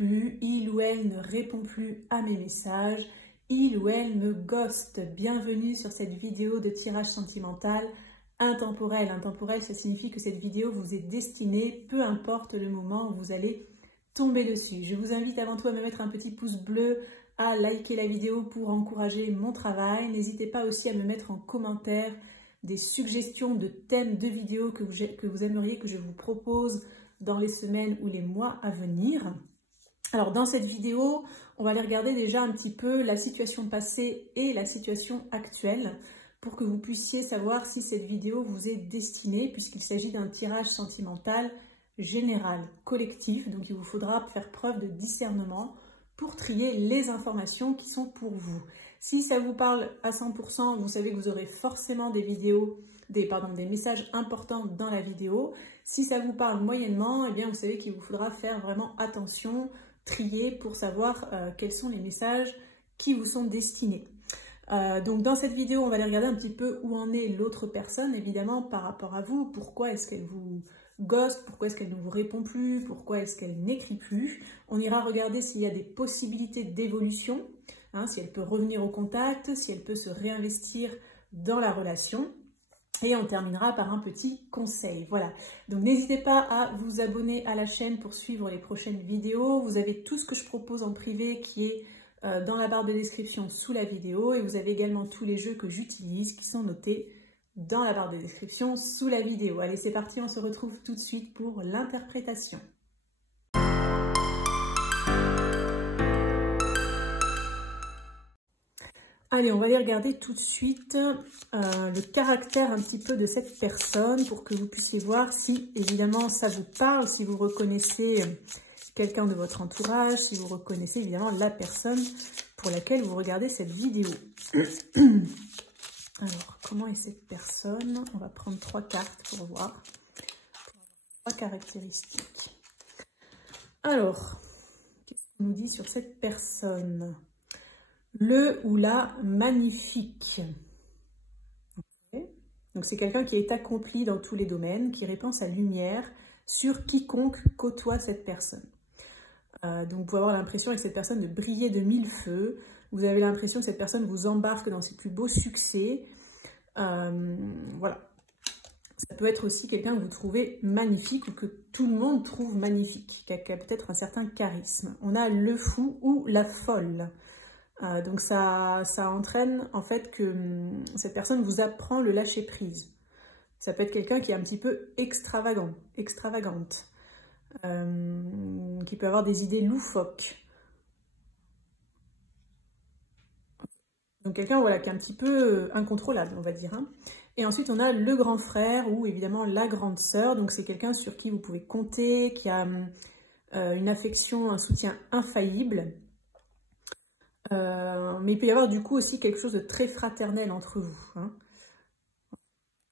plus, il ou elle ne répond plus à mes messages, il ou elle me ghoste. Bienvenue sur cette vidéo de tirage sentimental intemporel. Intemporel, ça signifie que cette vidéo vous est destinée, peu importe le moment où vous allez tomber dessus. Je vous invite avant tout à me mettre un petit pouce bleu, à liker la vidéo pour encourager mon travail. N'hésitez pas aussi à me mettre en commentaire des suggestions de thèmes de vidéos que vous aimeriez que je vous propose dans les semaines ou les mois à venir. Alors dans cette vidéo, on va aller regarder déjà un petit peu la situation passée et la situation actuelle pour que vous puissiez savoir si cette vidéo vous est destinée, puisqu'il s'agit d'un tirage sentimental général, collectif. Donc il vous faudra faire preuve de discernement pour trier les informations qui sont pour vous. Si ça vous parle à 100%, vous savez que vous aurez forcément des messages importants dans la vidéo. Si ça vous parle moyennement, eh bien vous savez qu'il vous faudra faire vraiment attention, trier pour savoir quels sont les messages qui vous sont destinés. Donc dans cette vidéo, on va aller regarder un petit peu où en est l'autre personne, évidemment, par rapport à vous. Pourquoi est-ce qu'elle vous ghost? Pourquoi est-ce qu'elle ne vous répond plus? Pourquoi est-ce qu'elle n'écrit plus? On ira regarder s'il y a des possibilités d'évolution, si elle peut revenir au contact, si elle peut se réinvestir dans la relation. Et on terminera par un petit conseil. Voilà, donc n'hésitez pas à vous abonner à la chaîne pour suivre les prochaines vidéos. Vous avez tout ce que je propose en privé qui est dans la barre de description sous la vidéo. Et vous avez également tous les jeux que j'utilise qui sont notés dans la barre de description sous la vidéo. Allez, c'est parti, on se retrouve tout de suite pour l'interprétation. Allez, on va aller regarder tout de suite le caractère un petit peu de cette personne pour que vous puissiez voir si, évidemment, ça vous parle, si vous reconnaissez quelqu'un de votre entourage, si vous reconnaissez, évidemment, la personne pour laquelle vous regardez cette vidéo. Alors, comment est cette personne? On va prendre 3 cartes pour voir. 3 caractéristiques. Alors, qu'est-ce qu'on nous dit sur cette personne? Le ou la magnifique. Okay. Donc c'est quelqu'un qui est accompli dans tous les domaines, qui répand sa lumière sur quiconque côtoie cette personne. Donc vous pouvez avoir l'impression avec cette personne de briller de 1000 feux. Vous avez l'impression que cette personne vous embarque dans ses plus beaux succès. Voilà. Ça peut être aussi quelqu'un que vous trouvez magnifique ou que tout le monde trouve magnifique, qui a peut-être un certain charisme. On a le fou ou la folle. Donc ça entraîne en fait que cette personne vous apprend le lâcher prise. Ça peut être quelqu'un qui est un petit peu extravagant, extravagante, qui peut avoir des idées loufoques. Donc quelqu'un voilà, qui est un petit peu incontrôlable, on va dire. Et ensuite on a le grand frère ou évidemment la grande sœur. Donc c'est quelqu'un sur qui vous pouvez compter, qui a une affection, un soutien infaillible. Mais il peut y avoir du coup aussi quelque chose de très fraternel entre vous.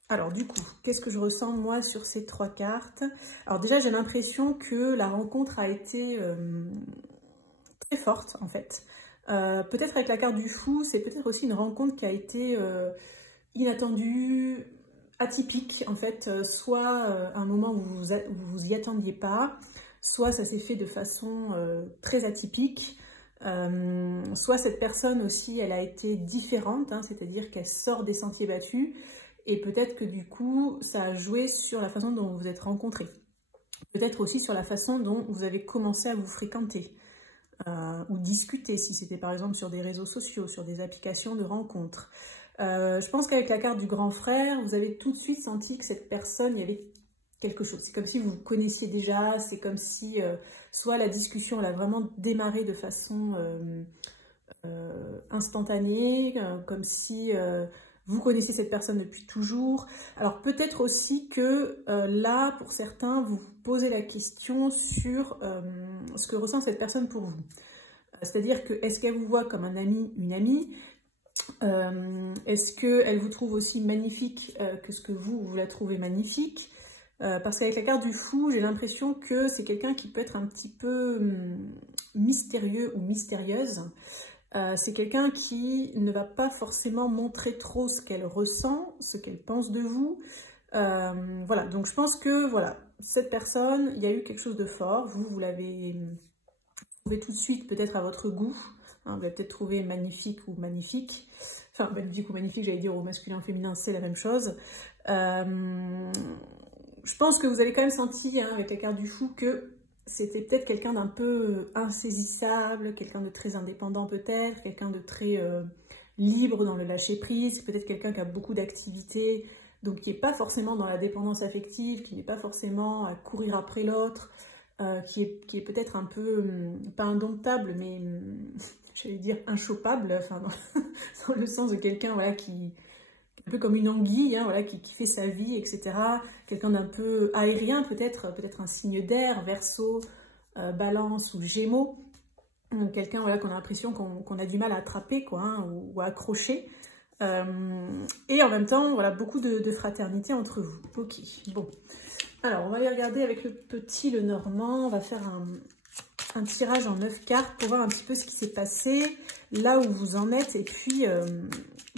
Alors du coup, qu'est-ce que je ressens moi sur ces 3 cartes? Alors déjà, j'ai l'impression que la rencontre a été très forte en fait. Peut-être avec la carte du fou, c'est peut-être aussi une rencontre qui a été inattendue, atypique en fait. Soit un moment où vous y attendiez pas, soit ça s'est fait de façon très atypique. Soit cette personne aussi, elle a été différente, c'est-à-dire qu'elle sort des sentiers battus et peut-être que du coup, ça a joué sur la façon dont vous vous êtes rencontrés. Peut-être aussi sur la façon dont vous avez commencé à vous fréquenter ou discuter, si c'était par exemple sur des réseaux sociaux, sur des applications de rencontres. Je pense qu'avec la carte du grand frère, vous avez tout de suite senti que cette personne, il y avait quelque chose. C'est comme si vous vous connaissiez déjà, c'est comme si soit la discussion elle a vraiment démarré de façon instantanée, comme si vous connaissiez cette personne depuis toujours. Alors peut-être aussi que là, pour certains, vous vous posez la question sur ce que ressent cette personne pour vous. C'est-à-dire que est-ce qu'elle vous voit comme un ami, une amie? Est-ce qu'elle vous trouve aussi magnifique que ce que vous la trouvez magnifique? Parce qu'avec la carte du fou, j'ai l'impression que c'est quelqu'un qui peut être un petit peu mystérieux ou mystérieuse. C'est quelqu'un qui ne va pas forcément montrer trop ce qu'elle ressent, ce qu'elle pense de vous. Voilà, donc je pense que voilà, cette personne, il y a eu quelque chose de fort, vous l'avez trouver tout de suite peut-être à votre goût. Hein, vous allez peut-être trouver magnifique ou magnifique. Enfin, magnifique ou magnifique, j'allais dire au masculin, au féminin, c'est la même chose. Je pense que vous avez quand même senti, hein, avec la carte du fou, que c'était peut-être quelqu'un d'un peu insaisissable, quelqu'un de très indépendant peut-être, quelqu'un de très libre dans le lâcher-prise, peut-être quelqu'un qui a beaucoup d'activités, donc qui n'est pas forcément dans la dépendance affective, qui n'est pas forcément à courir après l'autre, qui est peut-être un peu, pas indomptable, mais j'allais dire inchopable, enfin, dans le sens de quelqu'un voilà, qui un peu comme une anguille, hein, voilà, qui fait sa vie, etc. Quelqu'un d'un peu aérien peut-être un signe d'air, Verseau, Balance ou Gémeaux. Quelqu'un voilà, qu'on a l'impression qu'on a du mal à attraper quoi, hein, ou à accrocher. Et en même temps, voilà, beaucoup de fraternité entre vous. Ok, bon. Alors, on va aller regarder avec le petit, le normand. On va faire un tirage en 9 cartes pour voir un petit peu ce qui s'est passé, là où vous en êtes, et puis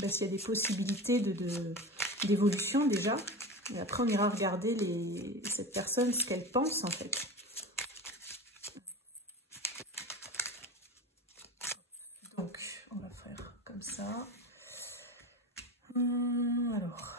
s'il y a des possibilités d'évolution déjà. Et après, on ira regarder cette personne, ce qu'elle pense en fait. Donc, on va faire comme ça. Alors...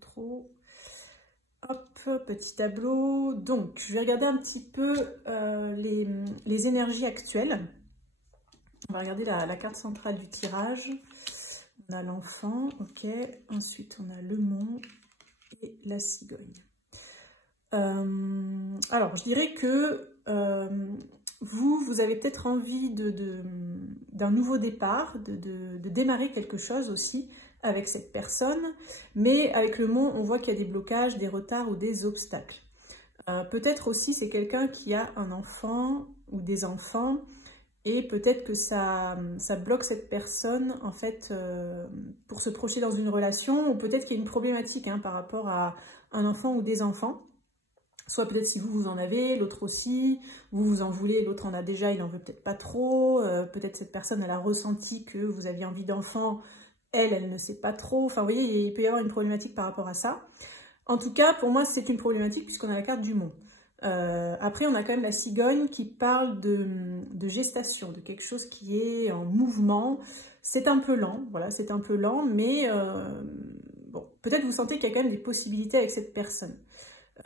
trop. Hop, petit tableau. Donc, je vais regarder un petit peu les énergies actuelles. On va regarder la carte centrale du tirage. On a l'enfant, ok. Ensuite, on a le mont et la cigogne. Alors, je dirais que vous avez peut-être envie d'un nouveau départ, de démarrer quelque chose aussi avec cette personne, mais avec le mont, on voit qu'il y a des blocages, des retards ou des obstacles. Peut-être aussi c'est quelqu'un qui a un enfant ou des enfants, et peut-être que ça bloque cette personne en fait pour se projeter dans une relation, ou peut-être qu'il y a une problématique hein, par rapport à un enfant ou des enfants. Soit peut-être si vous en avez, l'autre aussi, vous en voulez, l'autre en a déjà, il n'en veut peut-être pas trop, peut-être cette personne elle a ressenti que vous aviez envie d'enfant, elle ne sait pas trop, enfin vous voyez, il peut y avoir une problématique par rapport à ça. En tout cas, pour moi, c'est une problématique puisqu'on a la carte du mont. Après, on a quand même la cigogne qui parle de gestation, de quelque chose qui est en mouvement. C'est un peu lent, voilà, c'est un peu lent, mais bon, peut-être vous sentez qu'il y a quand même des possibilités avec cette personne.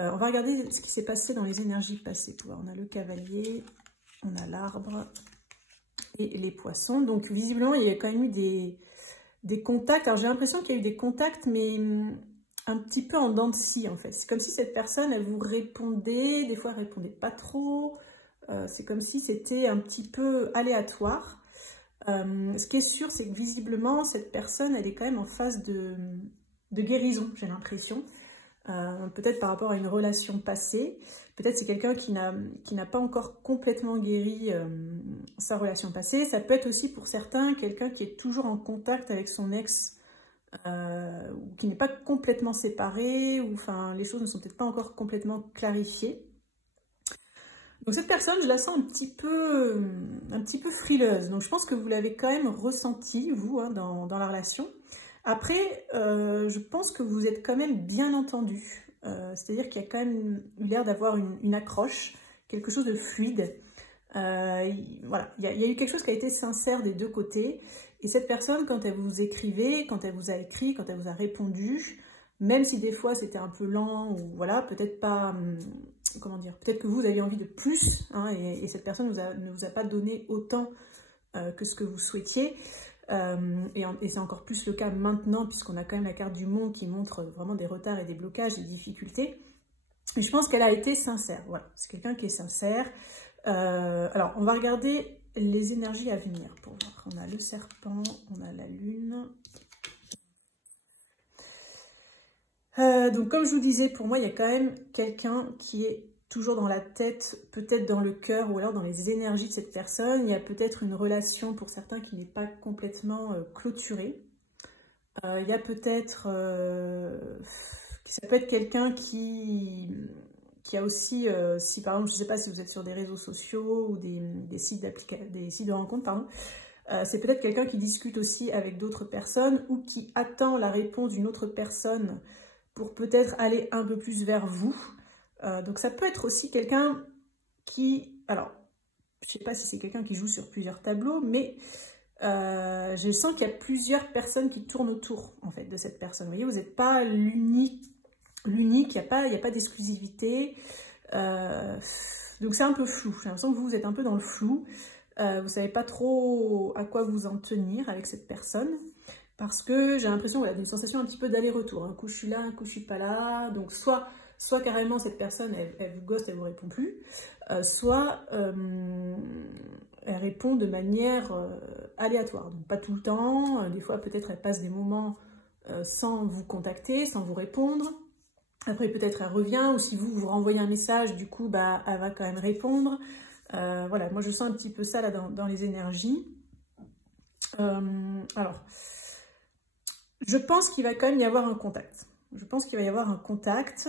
On va regarder ce qui s'est passé dans les énergies passées. On a le cavalier, on a l'arbre et les poissons. Donc, visiblement, il y a quand même eu des contacts. Alors, j'ai l'impression qu'il y a eu des contacts, mais un petit peu en dents de scie, en fait. C'est comme si cette personne, elle vous répondait. Des fois, elle ne répondait pas trop. C'est comme si c'était un petit peu aléatoire. Ce qui est sûr, c'est que visiblement, cette personne, elle est quand même en phase de guérison, j'ai l'impression. Peut-être par rapport à une relation passée, peut-être c'est quelqu'un qui n'a pas encore complètement guéri sa relation passée. Ça peut être aussi pour certains quelqu'un qui est toujours en contact avec son ex, ou qui n'est pas complètement séparé, ou enfin les choses ne sont peut-être pas encore complètement clarifiées. Donc cette personne, je la sens un petit peu frileuse. Donc je pense que vous l'avez quand même ressenti, vous, hein, dans la relation. Après, je pense que vous êtes quand même bien entendu. C'est-à-dire qu'il y a quand même eu l'air d'avoir une accroche, quelque chose de fluide. Voilà, il y a eu quelque chose qui a été sincère des deux côtés. Et cette personne, quand elle vous écrivait, quand elle vous a écrit, quand elle vous a répondu, même si des fois c'était un peu lent, ou voilà, peut-être pas, comment dire, peut-être que vous aviez envie de plus, hein, et cette personne ne vous a pas donné autant que ce que vous souhaitiez. Et c'est encore plus le cas maintenant, puisqu'on a quand même la carte du monde qui montre vraiment des retards et des blocages, des difficultés. Et je pense qu'elle a été sincère. Voilà, c'est quelqu'un qui est sincère. Alors, on va regarder les énergies à venir pour voir. On a le serpent, on a la lune. Donc, comme je vous disais, pour moi, il y a quand même quelqu'un qui est toujours dans la tête, peut-être dans le cœur ou alors dans les énergies de cette personne. Il y a peut-être une relation pour certains qui n'est pas complètement clôturée. Il y a peut-être... ça peut être quelqu'un qui a aussi, si par exemple, je ne sais pas si vous êtes sur des réseaux sociaux ou des sites de rencontres, pardon, c'est peut-être quelqu'un qui discute aussi avec d'autres personnes ou qui attend la réponse d'une autre personne pour peut-être aller un peu plus vers vous. Donc ça peut être aussi quelqu'un qui... Alors, je ne sais pas si c'est quelqu'un qui joue sur plusieurs tableaux, mais je sens qu'il y a plusieurs personnes qui tournent autour en fait, de cette personne. Vous voyez, vous n'êtes pas l'unique, il n'y a pas d'exclusivité. Donc c'est un peu flou. J'ai l'impression que vous êtes un peu dans le flou. Vous ne savez pas trop à quoi vous en tenir avec cette personne. Parce que j'ai l'impression, voilà, d'une sensation un petit peu d'aller-retour. Un coup je suis là, un coup je suis pas là. Donc soit carrément cette personne, elle vous ghost, elle vous répond plus. Soit elle répond de manière aléatoire. Donc pas tout le temps. Des fois peut-être elle passe des moments sans vous contacter, sans vous répondre. Après peut-être elle revient. Ou si vous renvoyez un message, du coup bah, elle va quand même répondre. Voilà, moi je sens un petit peu ça là dans les énergies. Alors, je pense qu'il va quand même y avoir un contact. Je pense qu'il va y avoir un contact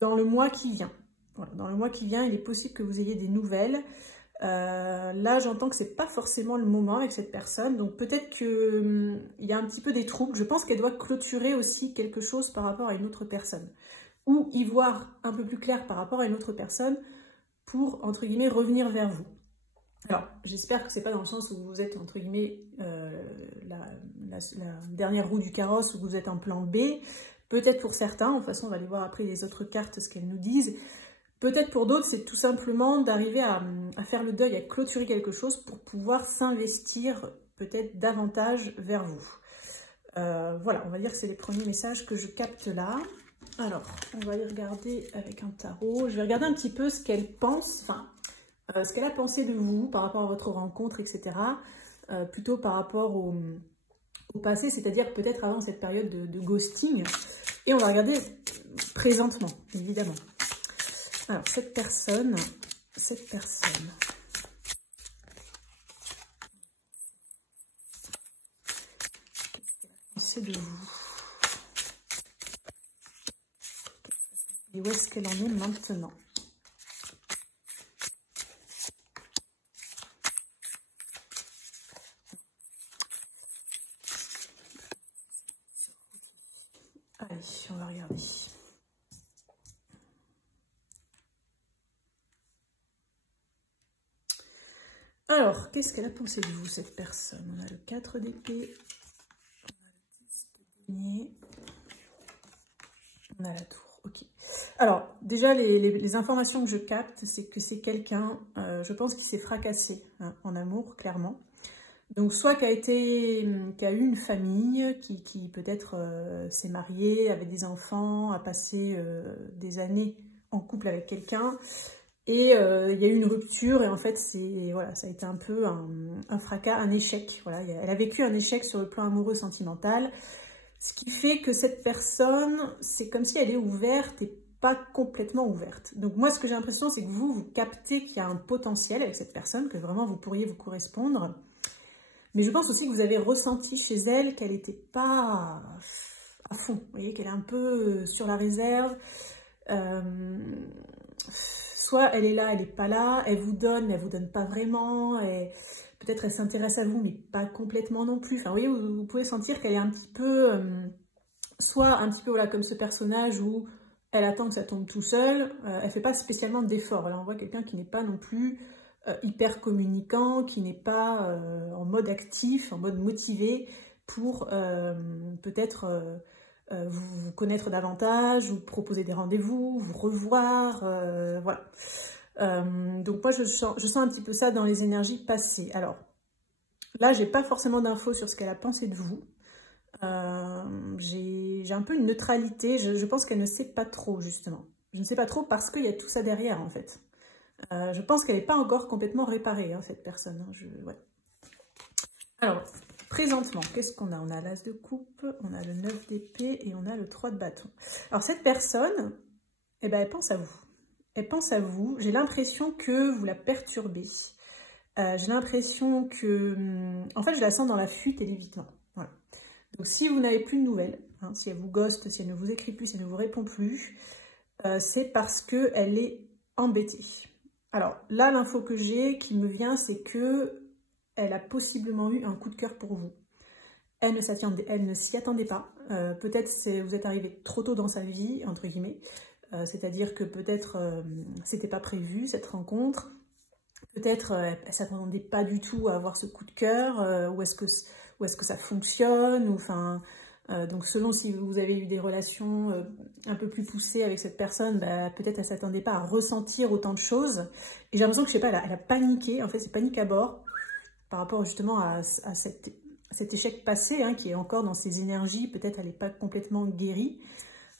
dans le mois qui vient. Voilà, dans le mois qui vient, il est possible que vous ayez des nouvelles. Là, j'entends que c'est pas forcément le moment avec cette personne. Donc peut-être qu'il y a un petit peu des troubles. Je pense qu'elle doit clôturer aussi quelque chose par rapport à une autre personne. Ou y voir un peu plus clair par rapport à une autre personne pour, entre guillemets, revenir vers vous. Alors, j'espère que c'est pas dans le sens où vous êtes, entre guillemets, la dernière roue du carrosse, où vous êtes en plan B. Peut-être pour certains, de toute façon, on va aller voir après les autres cartes, ce qu'elles nous disent. Peut-être pour d'autres, c'est tout simplement d'arriver à faire le deuil, à clôturer quelque chose pour pouvoir s'investir peut-être davantage vers vous. Voilà, on va dire que c'est les premiers messages que je capte là. Alors, on va y regarder avec un tarot. Je vais regarder un petit peu ce qu'elle pense, enfin, ce qu'elle a pensé de vous par rapport à votre rencontre, etc. Plutôt par rapport au passé, c'est-à-dire peut-être avant cette période de ghosting. Et on va regarder présentement, évidemment. Alors, cette personne, qu'est-ce qu'elle a pensé de vous? Et où est-ce qu'elle en est maintenant? Allez, on va regarder. Alors, qu'est-ce qu'elle a pensé de vous, cette personne? On a le 4 d'épée, on a le 10 de denier, on a la tour. Ok. Alors, déjà, les informations que je capte, c'est que c'est quelqu'un, je pense, qui s'est fracassé hein, en amour, clairement. Donc, soit qui a eu une famille, qui peut-être s'est marié, avait des enfants, a passé des années en couple avec quelqu'un, et il y a eu une rupture, et en fait, voilà, ça a été un peu un fracas, un échec. Voilà, elle a vécu un échec sur le plan amoureux sentimental, ce qui fait que cette personne, c'est comme si elle est ouverte et pas complètement ouverte. Donc moi, ce que j'ai l'impression, c'est que vous captez qu'il y a un potentiel avec cette personne, que vraiment vous pourriez vous correspondre. Mais je pense aussi que vous avez ressenti chez elle qu'elle n'était pas à fond. Vous voyez, qu'elle est un peu sur la réserve. Soit elle est là, elle n'est pas là. Elle vous donne, mais elle ne vous donne pas vraiment. Peut-être elle s'intéresse à vous, mais pas complètement non plus. Enfin, vous voyez, vous pouvez sentir qu'elle est un petit peu... soit un petit peu voilà, comme ce personnage où elle attend que ça tombe tout seul. Elle ne fait pas spécialement d'efforts. Là, on voit quelqu'un qui n'est pas non plus... hyper communicant, qui n'est pas en mode actif, en mode motivé pour peut-être vous connaître davantage, vous proposer des rendez-vous, vous revoir, voilà. Donc moi je sens un petit peu ça dans les énergies passées. Alors là j'ai pas forcément d'infos sur ce qu'elle a pensé de vous. J'ai un peu une neutralité, je pense qu'elle ne sait pas trop justement. Je ne sais pas trop parce qu'il y a tout ça derrière en fait. Je pense qu'elle n'est pas encore complètement réparée, hein, cette personne. Hein, ouais. Alors, présentement, qu'est-ce qu'on a? On a l'as de coupe, on a le 9 d'épée et on a le 3 de bâton. Alors, cette personne, eh ben, elle pense à vous. Elle pense à vous. J'ai l'impression que vous la perturbez. J'ai l'impression que... En fait, je la sens dans la fuite et l'évitement. Voilà. Donc, si vous n'avez plus de nouvelles, hein, si elle vous ghoste, si elle ne vous écrit plus, si elle ne vous répond plus, c'est parce qu'elle est embêtée. Alors, là, l'info que j'ai qui me vient, c'est que elle a possiblement eu un coup de cœur pour vous. Elle ne s'y attendait pas. Peut-être vous êtes arrivé trop tôt dans sa vie, entre guillemets. C'est-à-dire que peut-être c'était pas prévu, cette rencontre. Peut-être elle ne s'attendait pas du tout à avoir ce coup de cœur. Où est-ce que ça fonctionne, ou, enfin, donc selon si vous avez eu des relations un peu plus poussées avec cette personne, bah, peut-être elle ne s'attendait pas à ressentir autant de choses. Et j'ai l'impression que, je sais pas, elle a paniqué. En fait, c'est panique à bord par rapport justement à cet échec passé, hein, qui est encore dans ses énergies. Peut-être elle n'est pas complètement guérie.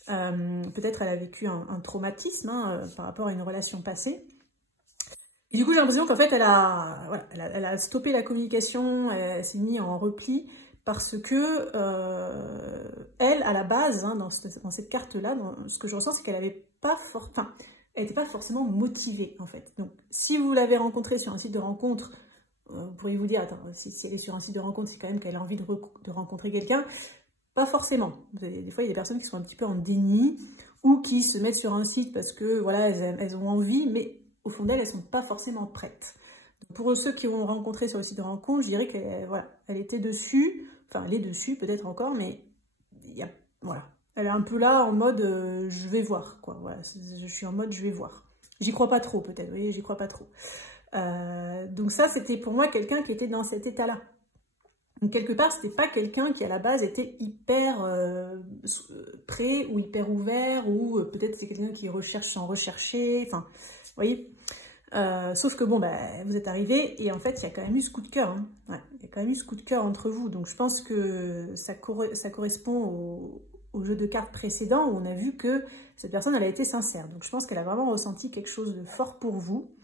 Peut-être elle a vécu un traumatisme, hein, par rapport à une relation passée. Et du coup, j'ai l'impression qu'en fait, elle a stoppé la communication, elle s'est mise en repli, parce que elle, à la base, hein, dans cette carte-là, ce que je ressens, c'est qu'elle n'avait pas elle n'était pas forcément motivée, en fait. Donc, si vous l'avez rencontrée sur un site de rencontre, vous pourriez vous dire, attends, si elle est sur un site de rencontre, c'est quand même qu'elle a envie de rencontrer quelqu'un. Pas forcément. Des fois, il y a des personnes qui sont un petit peu en déni, ou qui se mettent sur un site parce que, voilà, elles ont envie, mais au fond d'elles, elles ne sont pas forcément prêtes. Donc, pour ceux qui ont rencontré sur le site de rencontre, je dirais qu'elle voilà, elle était dessus, enfin, elle est dessus peut-être encore, mais voilà. Elle est un peu là en mode je vais voir, quoi. Voilà, je suis en mode je vais voir. J'y crois pas trop, peut-être, vous voyez, j'y crois pas trop. Donc ça, c'était pour moi quelqu'un qui était dans cet état-là. Donc quelque part, c'était pas quelqu'un qui à la base était hyper prêt ou hyper ouvert, ou peut-être c'est quelqu'un qui recherche sans rechercher, enfin, vous voyez. Sauf que bon, bah, vous êtes arrivé et en fait, il y a quand même eu ce coup de cœur. Hein. Ouais, il y a quand même eu ce coup de cœur entre vous. Donc je pense que ça correspond au jeu de cartes précédent où on a vu que cette personne, elle a été sincère. Donc je pense qu'elle a vraiment ressenti quelque chose de fort pour vous.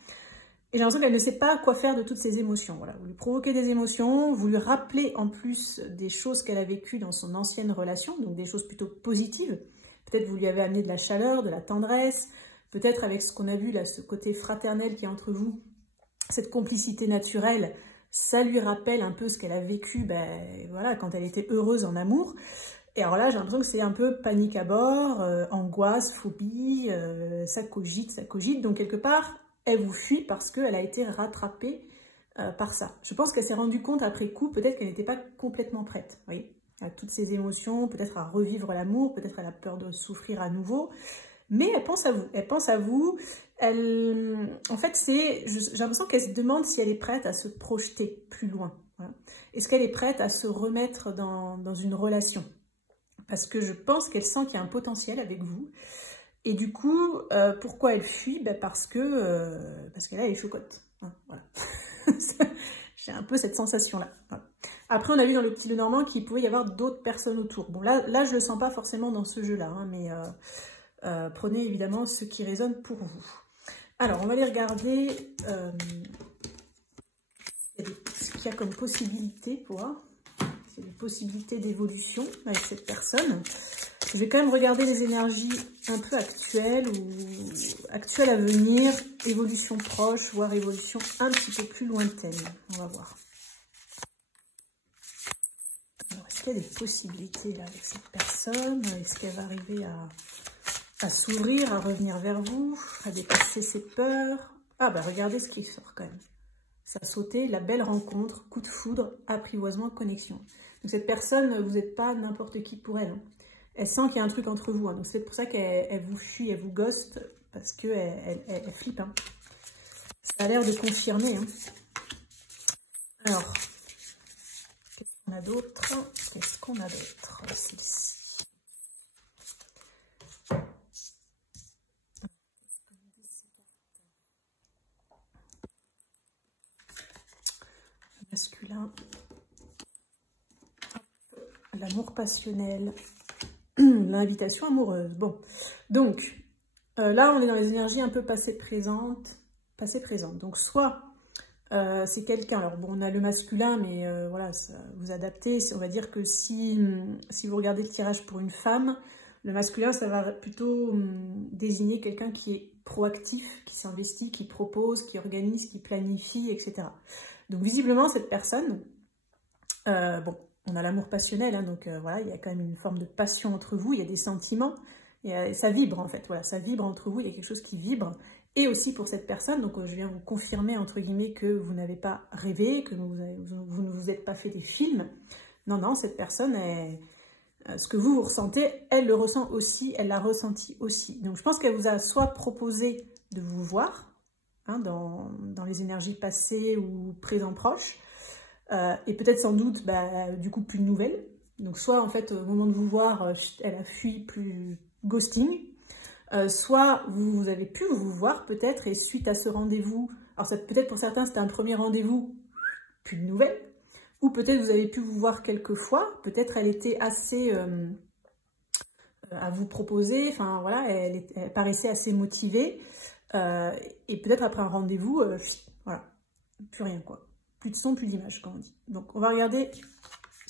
Et j'ai l'impression qu'elle ne sait pas quoi faire de toutes ces émotions. Voilà, vous lui provoquez des émotions, vous lui rappelez en plus des choses qu'elle a vécues dans son ancienne relation, donc des choses plutôt positives. Peut-être vous lui avez amené de la chaleur, de la tendresse, peut-être avec ce qu'on a vu là, ce côté fraternel qui est entre vous, cette complicité naturelle, ça lui rappelle un peu ce qu'elle a vécu, ben, voilà, quand elle était heureuse en amour. Et alors là, j'ai l'impression que c'est un peu panique à bord, angoisse, phobie, ça cogite. Donc quelque part, elle vous fuit parce qu'elle a été rattrapée par ça. Je pense qu'elle s'est rendue compte après coup, peut-être qu'elle n'était pas complètement prête, vous voyez, à toutes ces émotions, peut-être à revivre l'amour, peut-être elle a peur de souffrir à nouveau. Mais elle pense à vous, en fait, j'ai l'impression qu'elle se demande si elle est prête à se projeter plus loin. Voilà. Est-ce qu'elle est prête à se remettre dans une relation? Parce que je pense qu'elle sent qu'il y a un potentiel avec vous. Et du coup, pourquoi elle fuit? Ben parce qu'elle a les chocottes. Hein, voilà. J'ai un peu cette sensation-là. Voilà. Après, on a vu dans le petit Lenormand qu'il pouvait y avoir d'autres personnes autour. Bon, là je ne le sens pas forcément dans ce jeu-là, hein, mais prenez évidemment ce qui résonne pour vous. Alors, on va aller regarder ce qu'il y a comme possibilité pour voir. C'est des possibilités d'évolution avec cette personne. Je vais quand même regarder les énergies un peu actuelles ou actuelles à venir, évolution proche, voire évolution un petit peu plus lointaine. On va voir. Alors, est-ce qu'il y a des possibilités là avec cette personne? Est-ce qu'elle va arriver à s'ouvrir, à revenir vers vous, à dépasser ses peurs? Ah bah regardez ce qui sort quand même. Ça a sauté, la belle rencontre, coup de foudre, apprivoisement, connexion. Donc cette personne, vous n'êtes pas n'importe qui pour elle. Hein. Elle sent qu'il y a un truc entre vous. Hein. Donc c'est pour ça qu'elle vous fuit, elle vous ghoste, parce qu'elle flippe. Hein. Ça a l'air de confirmer. Hein. Alors, qu'est-ce qu'on a d'autre? Qu'est-ce qu'on a d'autre? Celle-ci. Masculin. L'amour passionnel. L'invitation amoureuse. Bon, donc, là, on est dans les énergies un peu passé-présente. Passé-présente. Donc, soit c'est quelqu'un, alors bon, on a le masculin, mais voilà, ça, vous adaptez. On va dire que si vous regardez le tirage pour une femme, Le masculin, ça va plutôt désigner quelqu'un qui est proactif, qui s'investit, qui propose, qui organise, qui planifie, etc. Donc visiblement, cette personne, bon, on a l'amour passionnel, hein, donc voilà, il y a quand même une forme de passion entre vous, il y a des sentiments, et ça vibre en fait, voilà, ça vibre entre vous, il y a quelque chose qui vibre. Et aussi pour cette personne, donc je viens vous confirmer entre guillemets que vous n'avez pas rêvé, que vous ne vous êtes pas fait des films. Non, non, cette personne, ce que vous ressentez, elle le ressent aussi, elle l'a ressenti aussi. Donc je pense qu'elle vous a soit proposé de vous voir, hein, dans les énergies passées ou présent proches, et peut-être sans doute, du coup, plus de nouvelles. Donc soit en fait, au moment de vous voir, elle a fui, plus ghosting. Soit vous avez pu vous voir peut-être, et suite à ce rendez-vous, alors peut-être pour certains c'était un premier rendez-vous, plus de nouvelles, ou peut-être vous avez pu vous voir quelques fois, peut-être elle était assez à vous proposer, enfin voilà, elle paraissait assez motivée, et peut-être après un rendez-vous, voilà, plus rien quoi, plus de son, plus d'image comme on dit. Donc on va regarder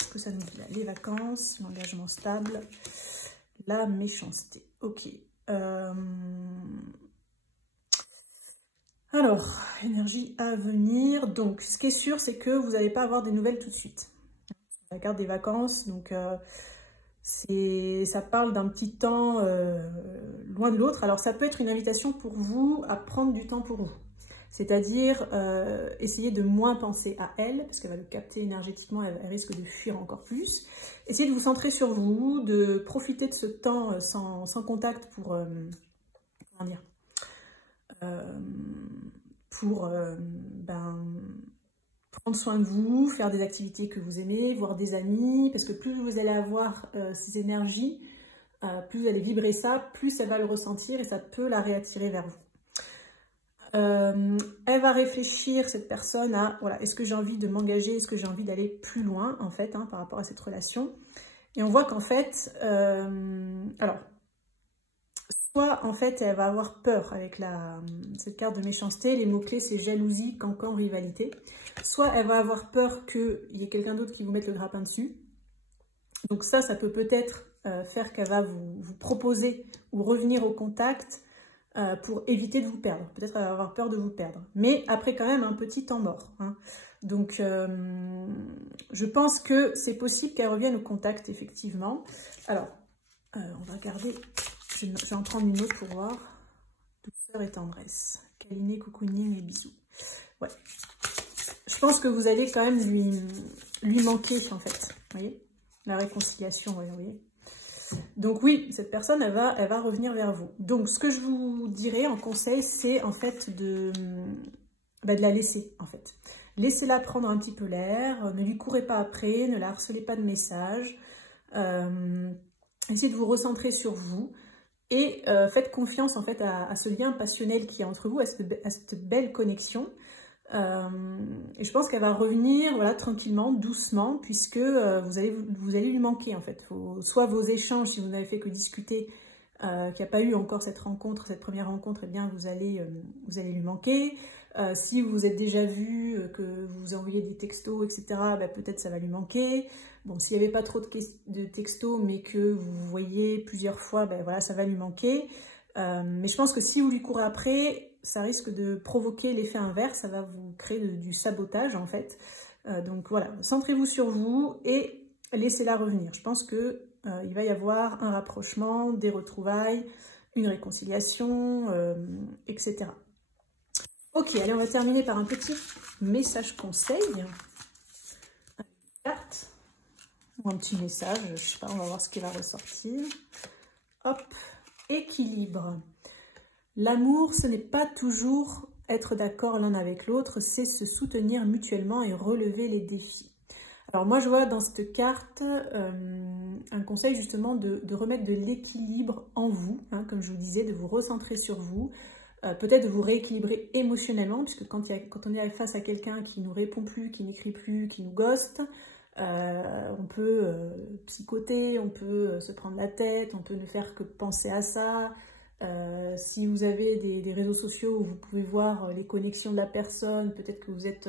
ce que ça nous dit là, les vacances, l'engagement stable, la méchanceté, ok. Alors, énergie à venir. Donc, ce qui est sûr, c'est que vous n'allez pas avoir des nouvelles tout de suite. La carte des vacances, donc ça parle d'un petit temps loin de l'autre. Alors, ça peut être une invitation pour vous à prendre du temps pour vous. C'est-à-dire, essayer de moins penser à elle, parce qu'elle va le capter énergétiquement, elle risque de fuir encore plus. Essayez de vous centrer sur vous, de profiter de ce temps sans contact pour, comment dire, prendre soin de vous, faire des activités que vous aimez, voir des amis, parce que plus vous allez avoir ces énergies, plus vous allez vibrer ça, plus elle va le ressentir et ça peut la réattirer vers vous. Elle va réfléchir, cette personne, à, voilà, est-ce que j'ai envie de m'engager, est-ce que j'ai envie d'aller plus loin, en fait, hein, par rapport à cette relation. Et on voit qu'en fait, alors, soit, en fait, elle va avoir peur avec cette carte de méchanceté, les mots-clés, c'est jalousie, cancan, rivalité. Soit elle va avoir peur qu'il y ait quelqu'un d'autre qui vous mette le grappin dessus. Donc ça peut peut-être faire qu'elle va vous proposer ou revenir au contact, pour éviter de vous perdre. Peut-être elle va avoir peur de vous perdre. Mais après quand même un petit temps mort. Hein. Donc je pense que c'est possible qu'elle revienne au contact, effectivement. Alors, on va regarder. Je vais en prendre une autre pour voir. Douceur et tendresse. Câliner, cocooning et bisous. Ouais. Je pense que vous allez quand même lui manquer, en fait. Vous voyez? La réconciliation, vous voyez? Donc oui, cette personne, elle va revenir vers vous. Donc ce que je vous dirais en conseil, c'est en fait de la laisser, en fait. Laissez-la prendre un petit peu l'air, ne lui courez pas après, ne la harcelez pas de messages. Essayez de vous recentrer sur vous et faites confiance en fait à ce lien passionnel qui est entre vous, à cette belle connexion. Et je pense qu'elle va revenir, voilà, tranquillement, doucement, puisque vous allez lui manquer en fait. Soit vos échanges, si vous n'avez fait que discuter, qu'il n'y a pas eu encore cette première rencontre, eh bien vous allez lui manquer. Si vous vous êtes déjà vu, que vous envoyez des textos, etc., peut-être ça va lui manquer. Bon, s'il n'y avait pas trop de textos, mais que vous voyez plusieurs fois, voilà, ça va lui manquer. Mais je pense que si vous lui courez après, ça risque de provoquer l'effet inverse, ça va vous créer du sabotage en fait. Donc voilà, centrez-vous sur vous et laissez-la revenir. Je pense que il va y avoir un rapprochement, des retrouvailles, une réconciliation, etc. Ok, allez, on va terminer par un petit message conseil. Une carte ou un petit message, je sais pas, on va voir ce qui va ressortir. Hop, équilibre. L'amour, ce n'est pas toujours être d'accord l'un avec l'autre, c'est se soutenir mutuellement et relever les défis. Alors moi, je vois dans cette carte un conseil justement de remettre de l'équilibre en vous, hein, comme je vous disais, de vous recentrer sur vous, peut-être de vous rééquilibrer émotionnellement, puisque quand on est face à quelqu'un qui ne nous répond plus, qui n'écrit plus, qui nous ghoste, on peut psychoter, on peut se prendre la tête, on peut ne faire que penser à ça. Si vous avez des réseaux sociaux où vous pouvez voir les connexions de la personne, peut-être que vous êtes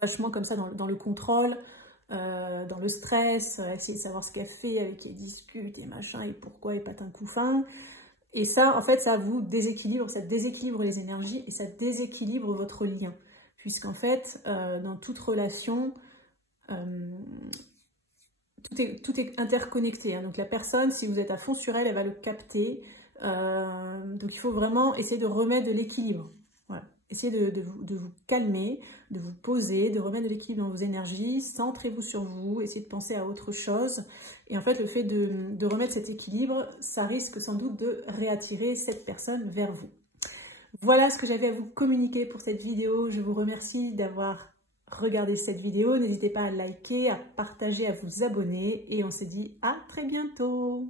vachement comme ça dans le contrôle. dans le stress, essayer de savoir ce qu'elle fait, avec qui elle discute et machin, et pourquoi, et patin couffin. Et ça, en fait, ça vous déséquilibre, ça déséquilibre les énergies et ça déséquilibre votre lien. Puisqu'en fait, dans toute relation, tout est interconnecté. Hein. Donc la personne, si vous êtes à fond sur elle, elle va le capter. Donc il faut vraiment essayer de remettre de l'équilibre. Voilà. Essayez de vous calmer, de vous poser, de remettre de l'équilibre dans vos énergies, centrez-vous sur vous, essayez de penser à autre chose. Et en fait, le fait de remettre cet équilibre, ça risque sans doute de réattirer cette personne vers vous. Voilà ce que j'avais à vous communiquer pour cette vidéo. Je vous remercie d'avoir regardé cette vidéo. N'hésitez pas à liker, à partager, à vous abonner. Et on se dit à très bientôt.